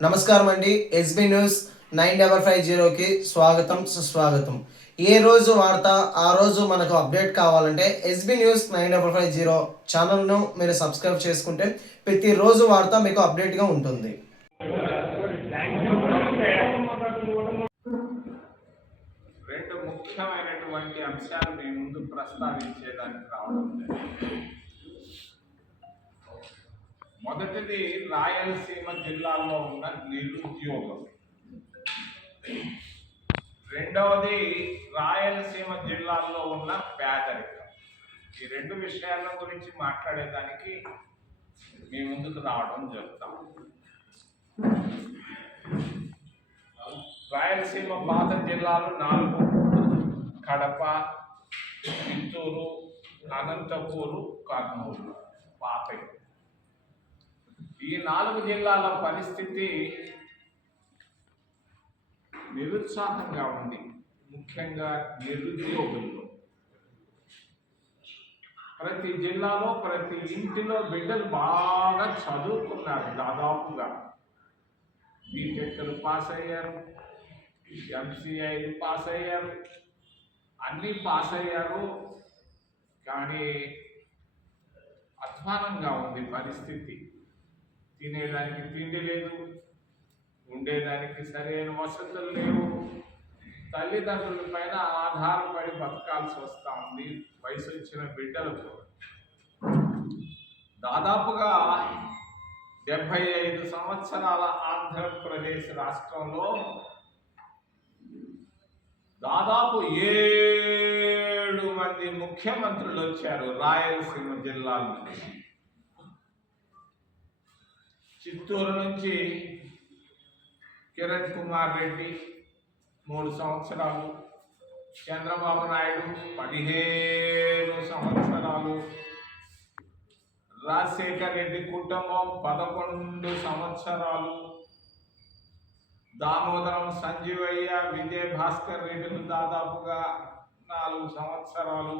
నమస్కారం అండి. SB news 9550కి స్వాగతం సుస్వాగతం. ఏ రోజు వార్త ఆ రోజు మనకు అప్డేట్ కావాలంటే ఎస్బీ న్యూస్ 9550 ఛానల్ను మీరు సబ్స్క్రైబ్ చేసుకుంటే ప్రతిరోజు వార్త మీకు అప్డేట్గా ఉంటుంది. రెండు ముఖ్యమైనటువంటి అంశాలు మీ ముందు ప్రస్తావించేదానికి రావడం జరిగింది. మొదటిది రాయలసీమ జిల్లాల్లో ఉన్న నిరుద్యోగం, రెండవది రాయలసీమ జిల్లాల్లో ఉన్న పేదరికం. ఈ రెండు విషయాల గురించి మాట్లాడేదానికి మీ ముందుకు రావడం జరుగుతాం. రాయలసీమ పాత జిల్లాలు 4: కడప, చిత్తూరు, అనంతపూరు, కర్నూలు పాతవి. ఈ 4 జిల్లాల పరిస్థితి నిరుత్సాహంగా ఉంది, ముఖ్యంగా నిరుద్యోగుల్లో. ప్రతి జిల్లాలో ప్రతి ఇంటిలో బిడ్డలు బాగా చదువుకున్నారు, దాదాపుగా బీటెక్లు పాస్ అయ్యారు, ఎంసీఐలు పాస్ అయ్యారు, అన్నీ పాస్ అయ్యారు. కానీ అధ్వానంగా ఉంది పరిస్థితి. తినేదానికి తిండి లేదు, ఉండేదానికి సరైన వసతులు లేవు, తల్లిదండ్రుల పైన ఆధారపడి బతకాల్సి వస్తూ ఉంది. వయసు వచ్చిన బిడ్డలకు దాదాపుగా 75 సంవత్సరాల ఆంధ్రప్రదేశ్ రాష్ట్రంలో దాదాపు 7 మంది ముఖ్యమంత్రులు వచ్చారు రాయలసీమ జిల్లాల నుంచి. చిత్తూరు నుంచి కిరణ్ కుమార్ రెడ్డి 3 సంవత్సరాలు, చంద్రబాబు నాయుడు 15 సంవత్సరాలు, రాజశేఖర్ రెడ్డి కుటుంబం 11 సంవత్సరాలు, దామోదరం సంజీవయ్య, విజయ భాస్కర్ రెడ్డిలు దాదాపుగా 4 సంవత్సరాలు,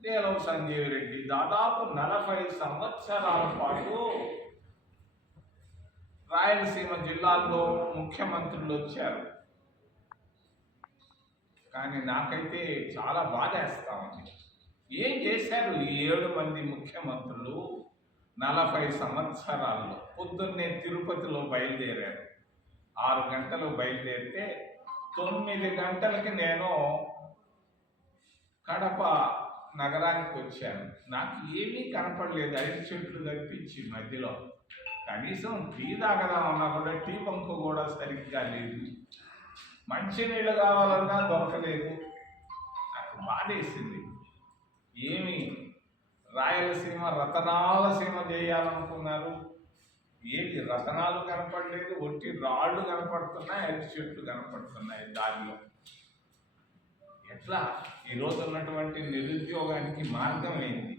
నీలం సంజీవ్ రెడ్డి దాదాపు 40 సంవత్సరాల పాటు రాయలసీమ జిల్లాల్లో ముఖ్యమంత్రులు వచ్చారు. కానీ నాకైతే చాలా బాధేస్తా ఉంది. ఏం చేశారు ఈ 7 మంది ముఖ్యమంత్రులు 40 సంవత్సరాల్లో? పొద్దున్నే తిరుపతిలో బయలుదేరారు, 6 గంటలు బయలుదేరితే 9 గంటలకి నేను కడప నగరానికి వచ్చాను. నాకు ఏమీ కనపడలేదు, 5 చెట్లు కనిపించి మధ్యలో. కనీసం టీ తాగదామన్నా కూడా టీ బంకు కూడా సరిగ్గా లేదు, మంచినీళ్ళు కావాలన్నా దొరకలేదు. నాకు బాధేసింది. ఏమి రాయలసీమ రతనాల సీమ చేయాలనుకున్నారు? ఏది రతనాలు కనపడలేదు, ఒట్టి రాళ్ళు కనపడుతున్నాయి, 5 చెట్లు కనపడుతున్నాయి దారిలో. ఎట్లా ఈరోజు ఉన్నటువంటి నిరుద్యోగానికి మార్గం ఏంటి?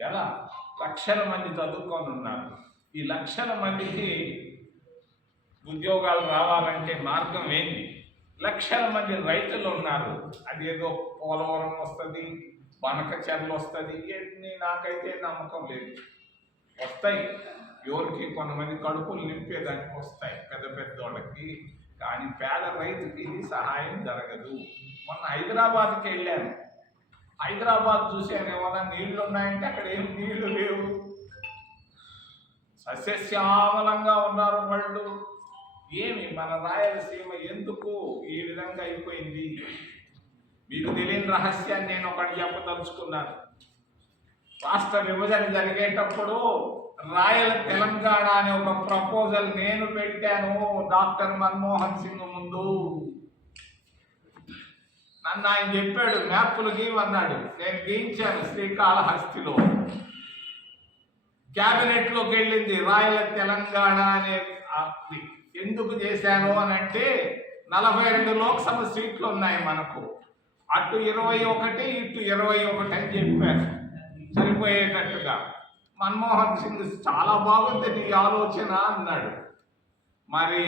ఎలా? లక్షల మంది చదువుకొని ఉన్నారు. ఈ లక్షల మందికి ఉద్యోగాలు రావాలంటే మార్గం ఏంటి? లక్షల మంది రైతులు ఉన్నారు, అది ఏదో పోలవరం వస్తుంది, బనకచెర్లు వస్తుంది, నాకైతే నమ్మకం లేదు. వస్తాయి, ఎవరికి కొంతమంది కడుపులు నింపేదానికి వస్తాయి పెద్ద పెద్దోళ్ళకి, కానీ పేద రైతుకి ఇది సహాయం జరగదు. మొన్న హైదరాబాద్కి వెళ్ళాను, హైదరాబాద్ చూసాను, ఏమన్నా నీళ్లు ఉన్నాయంటే అక్కడ ఏం నీళ్లు లేవు, సస్యశ్యామలంగా ఉన్నారు వాళ్ళు. ఏమి మన రాయలసీమ ఎందుకు ఈ విధంగా అయిపోయింది? మీకు తెలియని రహస్యాన్ని నేను ఒకటి చెప్పదలుచుకున్నాను. రాష్ట్ర విభజన జరిగేటప్పుడు రాయల తెలంగాణ అనే ఒక ప్రపోజల్ నేను పెట్టాను డాక్టర్ మన్మోహన్ సింగ్ ముందు. నన్ను ఆయన చెప్పాడు, మ్యాప్లు గీవన్నాడు. నేను గీయించాను శ్రీకాళహస్తిలో. క్యాబినెట్లోకి వెళ్ళింది రాయల తెలంగాణ అనే. ఎందుకు చేశాను అని అంటే 42 లోక్సభ సీట్లు ఉన్నాయి మనకు, అటు 21 ఇటు 21 అని చెప్పారు సరిపోయేటట్టుగా. మన్మోహన్ సింగ్ చాలా బాగుంది నీ ఆలోచన అన్నాడు. మరి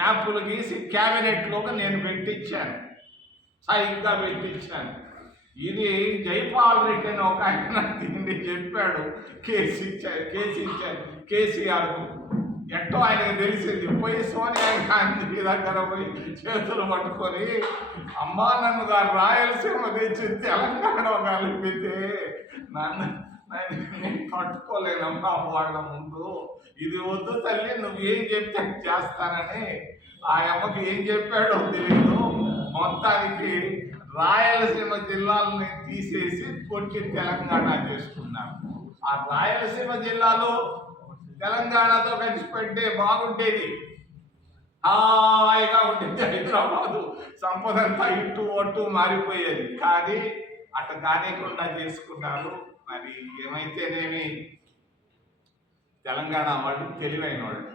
మ్యాప్లు గీసి క్యాబినెట్లోకి నేను పెట్టించాను, సైగ్గా పెట్టించాను. ఇది జైపాల్ రెడ్డి అని ఒక ఆయన దీన్ని చెప్పాడు కేసీఆర్కు. ఎట్టో ఆయనకు తెలిసింది. పోయి సోనియా గాంధీ దగ్గర పోయి చేతులు పట్టుకొని, అమ్మా నన్ను రాయలసీమ తెచ్చి తెలంగాణ కలిపితే నన్ను నేను పట్టుకోలేనమ్మా వాళ్ళ ముందు. ఇది వద్దు తల్లి, నువ్వేం చెప్తే చేస్తానని ఆ అమ్మకి ఏం చెప్పాడో తెలియదు. మొత్తానికి రాయలసీమ జిల్లాలని తీసేసి కొట్టి తెలంగాణ చేసుకున్నారు. ఆ రాయలసీమ జిల్లాలో తెలంగాణతో కలిసి పెడితే బాగుండేది, హాయిగా ఉండేది. హైదరాబాదు సంపదంతా ఇటు అటు మారిపోయేది. కానీ అట్ట కానికుండా చేసుకున్నారు. మరి ఏమైతేనేమి తెలంగాణ వాళ్ళు తెలివైన వాళ్ళు.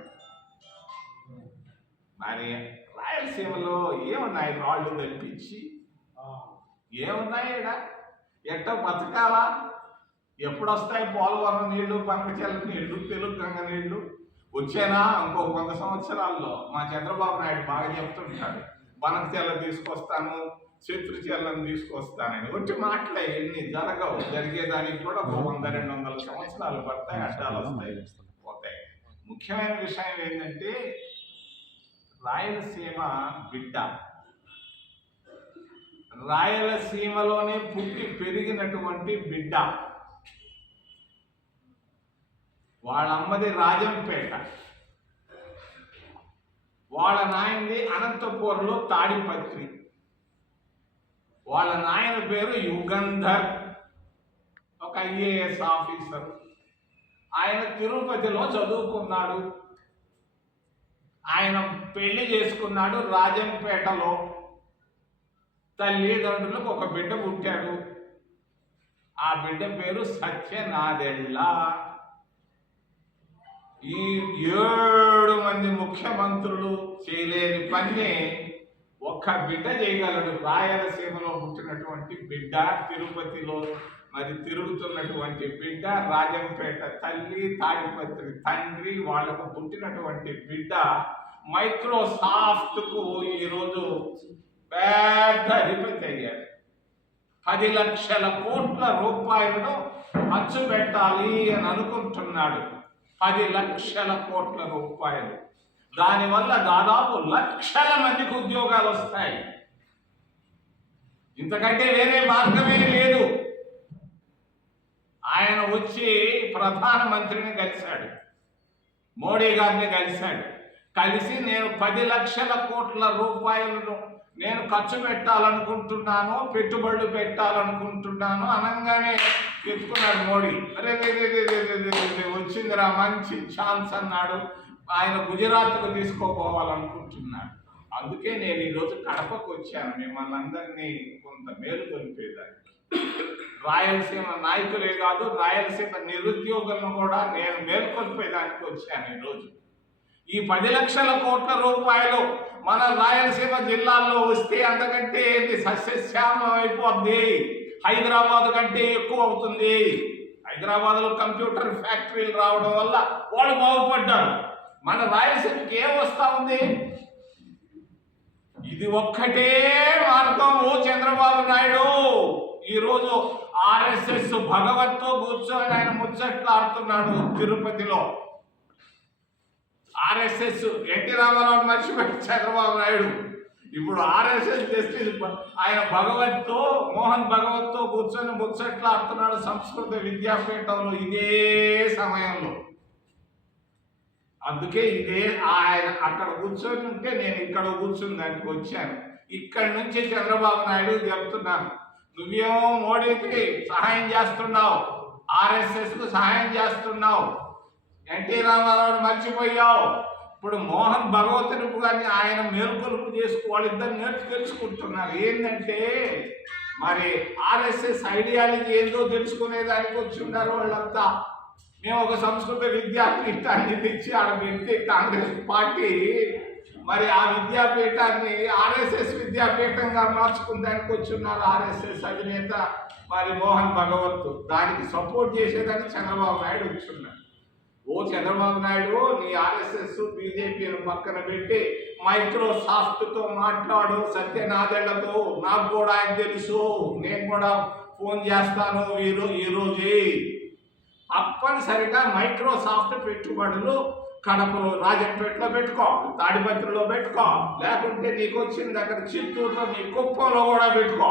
మరి రాయలసీమలో ఏమున్నాయి? రాళ్ళు కల్పించి ఏమున్నాయి? ఎట్టో బతకాలా? ఎప్పుడు వస్తాయి పోలవరం నీళ్లు, పంకచెల్ల నీళ్లు, తెలుగు గంగ నీళ్లు? వచ్చేనా ఇంకో 100 సంవత్సరాల్లో? మా చంద్రబాబు నాయుడు బాగా చెప్తుంటాడు, బనకచెల్ల తీసుకొస్తాను, శత్రుచెల్లను తీసుకొస్తానని. ఒట్టి మాటలే, ఎన్ని జరగవు. జరిగేదానికి కూడా 100-200 సంవత్సరాలు పడతాయి, అడ్డాలు వస్తాయి, పోతాయి. ముఖ్యమైన విషయం ఏంటంటే రాయలసీమ బిడ్డ, రాయలసీమలోనే పుట్టి పెరిగినటువంటి బిడ్డ. వాళ్ళ అమ్మది రాజంపేట, వాళ్ళ నాయనది అనంతపూర్లో తాడిపత్రి. వాళ్ళ నాయన పేరు యుగంధర్, ఒక IAS ఆఫీసర్. ఆయన తిరుపతిలో చదువుకున్నాడు. ఆయన పెళ్లి చేసుకున్నాడు రాజంపేటలో. తల్లిదండ్రులకు ఒక బిడ్డ పుట్టాడు. ఆ బిడ్డ పేరు సత్యనాదెళ్ళ. ఈ 7 మంది ముఖ్యమంత్రులు చేయలేని పని ఒక్క బిడ్డ చేయగలడు. రాయలసీమలో పుట్టినటువంటి బిడ్డ, తిరుపతిలో మరి తిరుగుతున్నటువంటి బిడ్డ, రాజంపేట తల్లి, తాడిపత్రి తండ్రి, వాళ్లకు పుట్టినటువంటి బిడ్డ మైక్రోసాఫ్ట్కు ఈరోజు పెద్ద అధిపతి అయ్యాడు. 10 లక్షల కోట్ల రూపాయలను ఖర్చు పెట్టాలి అని అనుకుంటున్నాడు. 10 లక్షల కోట్ల రూపాయలు. దానివల్ల దాదాపు లక్షల మందికి ఉద్యోగాలు వస్తాయి. ఇంతకంటే వేరే మార్గమే లేదు. ఆయన వచ్చి ప్రధానమంత్రిని కలిశాడు, మోడీ గారిని కలిశాడు. కలిసి నేను 10 లక్షల కోట్ల రూపాయలను నేను ఖర్చు పెట్టాలనుకుంటున్నాను, పెట్టుబడులు పెట్టాలనుకుంటున్నాను అనగానే ఎత్తుకున్నాడు మోడీ. అరే వచ్చిందిరా మంచి ఛాన్స్ అన్నాడు. ఆయన గుజరాత్కు తీసుకోపోవాలనుకుంటున్నాడు. అందుకే నేను ఈరోజు కడపకు వచ్చాను, మిమ్మల్ని అందరినీ కొంత మేలు కొలిపేదానికి. రాయలసీమ నాయకులే కాదు, రాయలసీమ నిరుద్యోగులను కూడా నేను మేల్కొల్పేదానికి వచ్చాను ఈరోజు. ఈ 10 లక్షల కోట్ల రూపాయలు మన రాయలసీమ జిల్లాల్లో వస్తే అంతకంటే సస్యశ్యామలం అయిపోద్ది. హైదరాబాద్ కంటే ఎక్కువ అవుతుంది. హైదరాబాద్లో కంప్యూటర్ ఫ్యాక్టరీలు రావడం వల్ల వాళ్ళు బాగుపడ్డారు. మన రాయలసీమకి ఏం వస్తా ఉంది? ఇది ఒక్కటే మార్గం. ఓ చంద్రబాబు నాయుడు ఈరోజు RSS భగవత్తో కూర్చొని ఆయన ముచ్చట్లు ఆడుతున్నాడు తిరుపతిలో. RSS ఎన్టీ రామారావు మర్చిపెట్టి చంద్రబాబు నాయుడు ఇప్పుడు RSS చేస్తే ఆయన భగవత్తో, మోహన్ భగవత్తో కూర్చొని ముచ్చట్లు ఆడుతున్నాడు సంస్కృత విద్యాపీఠంలో ఇదే సమయంలో. అందుకే ఇదే ఆయన అక్కడ కూర్చొని ఉంటే నేను ఇక్కడ కూర్చుని దానికి వచ్చాను. ఇక్కడి నుంచి చంద్రబాబు నాయుడు చెప్తున్నాను, నువ్వేమో మోడీకి సహాయం చేస్తున్నావు, RSSకు సహాయం చేస్తున్నావు, ఎన్టీ రామారావుని మర్చిపోయావు. ఇప్పుడు మోహన్ భగవతుని కానీ ఆయన మేల్కొలుపు చేసుకు వాళ్ళిద్దరు తెలుసుకుంటున్నారు. ఏంటంటే మరి RSS ఐడియాలజీ ఏందో తెలుసుకునేదానికి వచ్చి ఉన్నారు వాళ్ళంతా. మేము ఒక సంస్కృత విద్యాపీఠాన్ని తెచ్చి ఆడ పెడితే కాంగ్రెస్ పార్టీ మరి ఆ విద్యాపీఠాన్ని RSS విద్యాపీఠంగా మార్చుకునేదానికి వచ్చి ఉన్నారు RSS అధినేత మరి మోహన్ భగవత్. దానికి సపోర్ట్ చేసేదానికి చంద్రబాబు నాయుడు వచ్చున్నాడు. ఓ చంద్రబాబు నాయుడు, నీ RSS బీజేపీని పక్కన పెట్టి మైక్రోసాఫ్ట్తో మాట్లాడు, సత్యనాదెళ్లతో. నాకు కూడా ఆయన తెలుసు, నేను కూడా ఫోన్ చేస్తాను ఈరోజే. తప్పనిసరిగా మైక్రోసాఫ్ట్ పెట్టుబడులు కడపలో రాజంపేటలో పెట్టుకో, తాడిపత్రిలో పెట్టుకో, లేకుంటే నీకు వచ్చిన దగ్గర చిత్తూరులో నీ కుప్పంలో కూడా పెట్టుకో.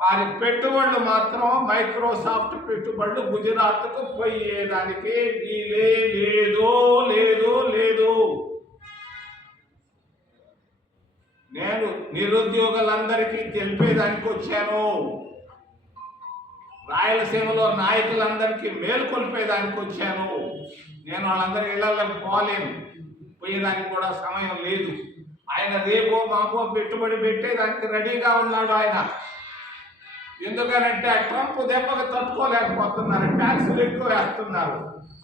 వారి పెట్టుబడులు మాత్రం మైక్రోసాఫ్ట్ పెట్టుబడులు గుజరాత్కు పోయేదానికి వీలే లేదు లేదు లేదు. నేను నిరుద్యోగులందరికీ తెలిపేదానికి వచ్చాను. రాయలసీమలో నాయకులందరికీ మేల్కొల్పేదానికి వచ్చాను. నేను వాళ్ళందరి ఇళ్లలోకి పోలేను, పోయేదానికి కూడా సమయం లేదు. ఆయన రేపో మాపో పెట్టుబడి పెట్టేదానికి రెడీగా ఉన్నాడు ఆయన. ఎందుకనంటే ట్రంప్ దెబ్బకు తట్టుకోలేకపోతున్నారు, ట్యాక్సులు ఎక్కువ వేస్తున్నారు.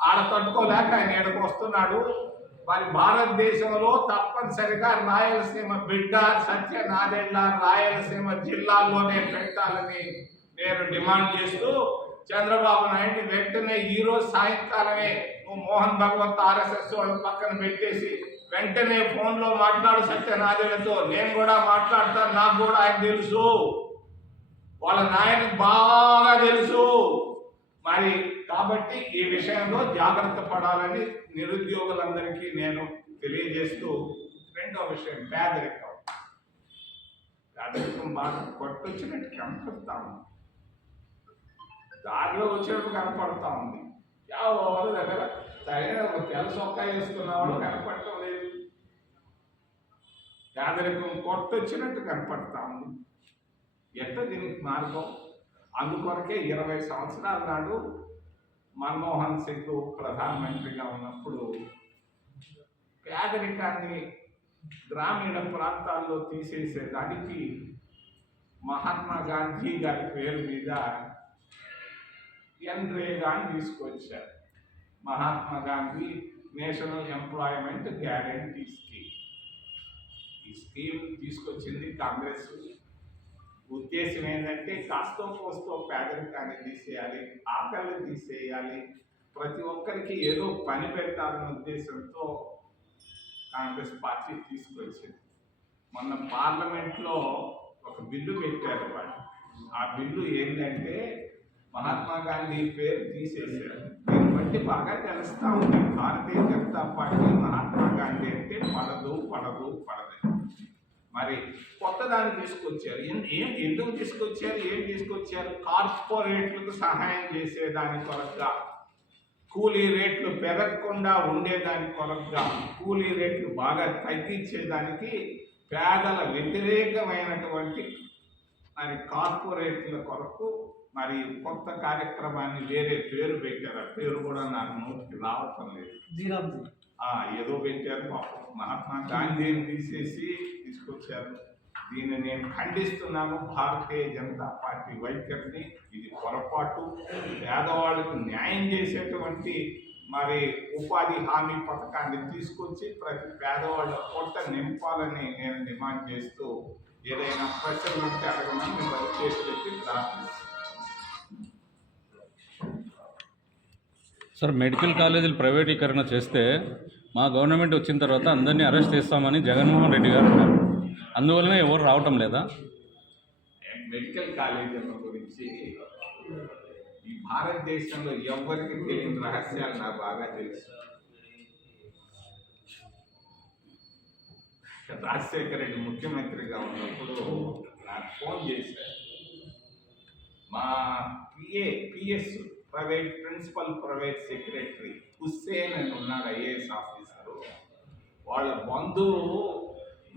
ఆడ తట్టుకోలేక ఆయన ఇక్కడికి వస్తున్నాడు. మరి భారతదేశంలో తప్పనిసరిగా రాయలసీమ బిడ్డ సత్యనారాయణ రాయలసీమ జిల్లాల్లోనే పెట్టాలని నేను డిమాండ్ చేస్తూ చంద్రబాబు నాయుడు వెంటనే ఈరోజు సాయంకాలమే నువ్వు మోహన్ భగవత్ ఆర్ఎస్ఎస్ వాళ్ళ పక్కన పెట్టేసి వెంటనే ఫోన్లో మాట్లాడు సత్యనారాయణతో. నేను కూడా మాట్లాడతాను, నాకు కూడా ఆయన తెలుసు, వాళ్ళ నాయనకు బాగా తెలుసు. మరి కాబట్టి ఈ విషయంలో జాగ్రత్త పడాలని నిరుద్యోగులందరికీ నేను తెలియజేస్తూ, రెండో విషయం పేదరికం. పేదరికం బాగా కొట్టొచ్చినట్టు కనపడతా ఉంది, దారిలో వచ్చినట్టు కనపడతా ఉంది. ఎవరి దగ్గర తగిన ఒక తెల్ల సొక్కా వేసుకున్న వాళ్ళు కనపడటం లేదు. పేదరికం కొట్టొచ్చినట్టు కనపడతా ఉంది. ఎట్ట దీనికి మార్గం? అందుకొరకే 20 సంవత్సరాల నాడు మన్మోహన్ సింగ్ ప్రధానమంత్రిగా ఉన్నప్పుడు పేదరికాన్ని గ్రామీణ ప్రాంతాల్లో తీసేసేదానికి మహాత్మా గాంధీ గారి పేరు మీద ఎన్రేగాని తీసుకొచ్చారు. Mahatma Gandhi national employment guarantee scheme. ఈ స్కీమ్ తీసుకొచ్చింది కాంగ్రెస్. ఉద్దేశం ఏంటంటే కాస్తో కోస్తో పేదరికాన్ని తీసేయాలి, ఆకలి తీసేయాలి, ప్రతి ఒక్కరికి ఏదో పని పెట్టాలన్న ఉద్దేశంతో కాంగ్రెస్ పార్టీ తీసుకొచ్చింది. మొన్న పార్లమెంట్లో ఒక బిల్లు పెట్టారు వాళ్ళు. ఆ బిల్లు ఏంటంటే మహాత్మా గాంధీ పేరు తీసేశారు. దీన్ని బట్టి బాగా తెలుస్తా ఉంది భారతీయ జనతా పార్టీ మహాత్మా గాంధీ అంటే పడదు పడదు పడదు. మరి కొత్త దాన్ని తీసుకొచ్చారు. ఎందుకు తీసుకొచ్చారు? ఏం తీసుకొచ్చారు? కార్పొరేట్లకు సహాయం చేసేదాని కొరకుగా, కూలీ రేట్లు పెరగకుండా ఉండేదాని కొరకుగా, కూలీ రేట్లు బాగా తగ్గించేదానికి పేదల వ్యతిరేకమైనటువంటి మరి కార్పొరేట్ల కొరకు మరి కొత్త కార్యక్రమాన్ని వేరే పేరు పెట్టారు. ఆ పేరు కూడా నాకు నోటికి రావటం లేదు. ఏదో పెట్టారు పాపం. మహాత్మా గాంధీని తీసేసి తీసుకొచ్చారు. దీన్ని నేను ఖండిస్తున్నాను. భారతీయ జనతా పార్టీ వైఖరిని ఇది పొరపాటు. పేదవాళ్ళకు న్యాయం చేసేటువంటి మరి ఉపాధి హామీ పథకాన్ని తీసుకొచ్చి ప్రతి పేదవాళ్ళ పొట్ట నింపాలని నేను డిమాండ్ చేస్తూ, ఏదైనా ప్రశ్నలు ఉంటే అడగమని మేము చేసి ప్రార్థిస్తున్నాను. సార్, మెడికల్ కాలేజీలు ప్రైవేటీకరణ చేస్తే మా గవర్నమెంట్ వచ్చిన తర్వాత అందరినీ అరెస్ట్ చేస్తామని జగన్మోహన్ రెడ్డి గారు అన్నారు. అందువలన ఎవరు రావటం లేదా? మెడికల్ కాలేజీల గురించి ఈ భారతదేశంలో ఎవరికి తెలియని రహస్యాలు నాకు బాగా తెలుసు. రాజశేఖర రెడ్డి ముఖ్యమంత్రిగా ఉన్నప్పుడు నాకు ఫోన్ చేశారు. మా PS principal private secretary Hussain అని ఉన్నాడు, ఐఏఎస్ ఆఫీసరు. వాళ్ళ బంధువు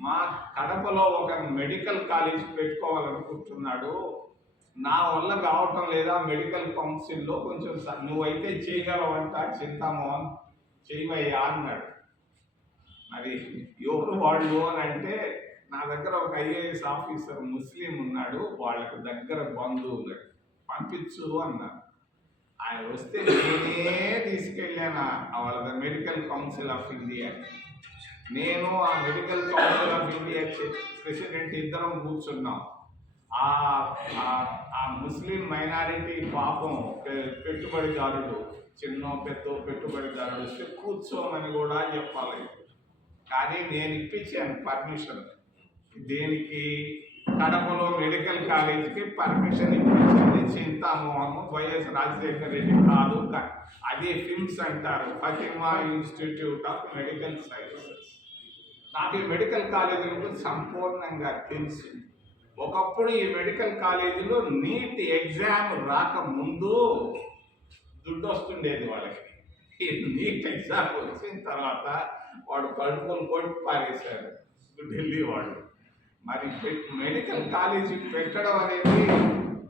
మా కడపలో ఒక మెడికల్ కాలేజ్ పెట్టుకోవాలనుకుంటున్నాడు. నా వల్ల కావటం లేదా, మెడికల్ కౌన్సిల్లో కొంచెం నువ్వైతే చేయగలవంట, చింతామోహన్ చేయవయ్యా అన్నాడు. మరి ఎవరు వాళ్ళు అని అంటే, నా దగ్గర ఒక ఐఏఎస్ ఆఫీసర్ ముస్లిం ఉన్నాడు, వాళ్ళకి దగ్గర బంధువులు, పంపించు అన్నారు. ఆయన వస్తే నేనే తీసుకెళ్ళాను వాళ్ళ మెడికల్ కౌన్సిల్ ఆఫ్ ఇండియా. నేను ఆ medical council of India president ఇద్దరం కూర్చున్నాం. ఆ ముస్లిం మైనారిటీ పాపం పెట్టుబడిదారుడు, చిన్న పెద్ద పెట్టుబడిదారుడు వస్తే కూర్చోమని కూడా చెప్పాలి. కానీ నేను ఇప్పించాను పర్మిషన్. దేనికి? కడపలో మెడికల్ కాలేజీకి పర్మిషన్ ఇప్పించింది చింతామోహన్, వైఎస్ రాజశేఖర రెడ్డి కాదు. అదే ఫిమ్స్ అంటారు, Fatima institute of medical sciences. నాకు ఈ మెడికల్ కాలేజీలు సంపూర్ణంగా తెలుసు. ఒకప్పుడు ఈ మెడికల్ కాలేజీలో నీట్ ఎగ్జామ్ రాకముందు దుడ్డు వస్తుండేది వాళ్ళకి. ఈ నీట్ ఎగ్జామ్ వచ్చిన తర్వాత వాడు కడుపులు కొట్టి పారేశారు ఢిల్లీ వాళ్ళు. మరి మెడికల్ కాలేజీ పెట్టడం అనేది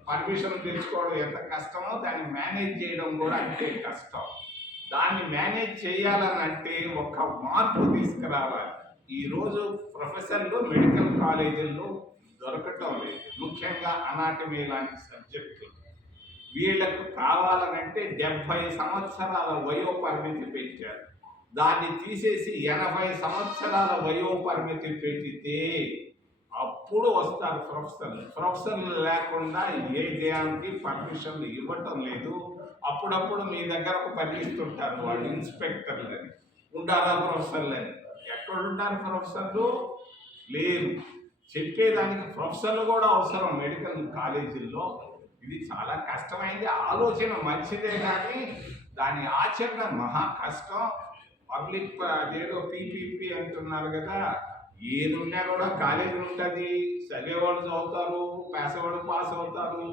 పర్మిషన్ తెచ్చుకోవడం ఎంత కష్టమో దాన్ని మేనేజ్ చేయడం కూడా అంతే కష్టం. దాన్ని మేనేజ్ చేయాలని అంటే ఒక మార్పు తీసుకురావాలి. ఈరోజు ప్రొఫెసర్లు మెడికల్ కాలేజీల్లో దొరకటం లేదు, ముఖ్యంగా అనాటమీ లాంటి సబ్జెక్టులు. వీళ్ళకు కావాలనంటే 70 సంవత్సరాల వయోపరిమితి పెట్టారు. దాన్ని తీసేసి 80 సంవత్సరాల వయోపరిమితి పెట్టితే అప్పుడు వస్తారు ప్రొఫెసర్లు. ప్రొఫెసర్లు లేకుండా ఏ దేయానికి పర్మిషన్లు ఇవ్వటం లేదు. అప్పుడప్పుడు మీ దగ్గరకు పరిగిస్తుంటారు వాళ్ళు ఇన్స్పెక్టర్లని, ఉండాలా ప్రొఫెసర్లని. ఎక్కడుంటారు ప్రొఫెసర్లు? లేరు. చెప్పేదానికి ప్రొఫెసర్లు కూడా అవసరం మెడికల్ కాలేజీల్లో. ఇది చాలా కష్టమైంది. ఆలోచన మంచిదే కానీ దాని ఆచరణ మహా కష్టం. పబ్లిక్ అదేదో పీపీపీ అంటున్నారు కదా, ఏదున్నా కూడా కాలేజీ ఉంటుంది, చదివేవాళ్ళు చదువుతారు, పేసేవాళ్ళు పాస్ అవుతారు.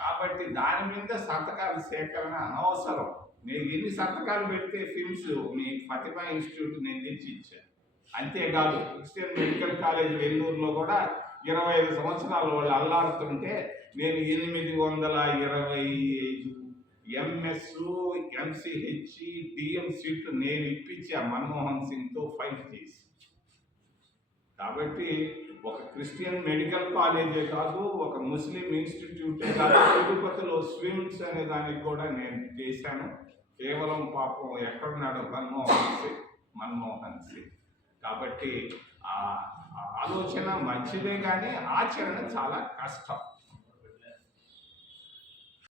కాబట్టి దాని మీద సంతకాల సేకరణ అనవసరం. నేను ఎన్ని సంతకాలు పెడితే ఫిమ్స్ మీ ఫతిమా ఇన్స్టిట్యూట్ నేను తెచ్చి ఇచ్చాను. అంతేకాదు క్రిస్టియన్ మెడికల్ కాలేజ్ వెల్లూరులో కూడా 25 సంవత్సరాలు వాళ్ళు అల్లాడుతుంటే నేను 825 ఎంఎస్, ఎంసీహెచ్, డిఎం సీట్లు నేను ఇప్పించా మన్మోహన్ సింగ్తో ఫైట్ చేసి. కాబట్టి ఒక క్రిస్టియన్ మెడికల్ కాలేజే కాదు, ఒక ముస్లిం ఇన్స్టిట్యూటే కాదు, తిరుపతిలో స్విమ్స్ అనే దానికి కూడా నేను చేశాను. కేవలం పాపం ఎక్కడున్నాడు మన్మోహన్ సింగ్. కాబట్టి ఆ ఆలోచన మంచిదే కానీ ఆచరణ చాలా కష్టం.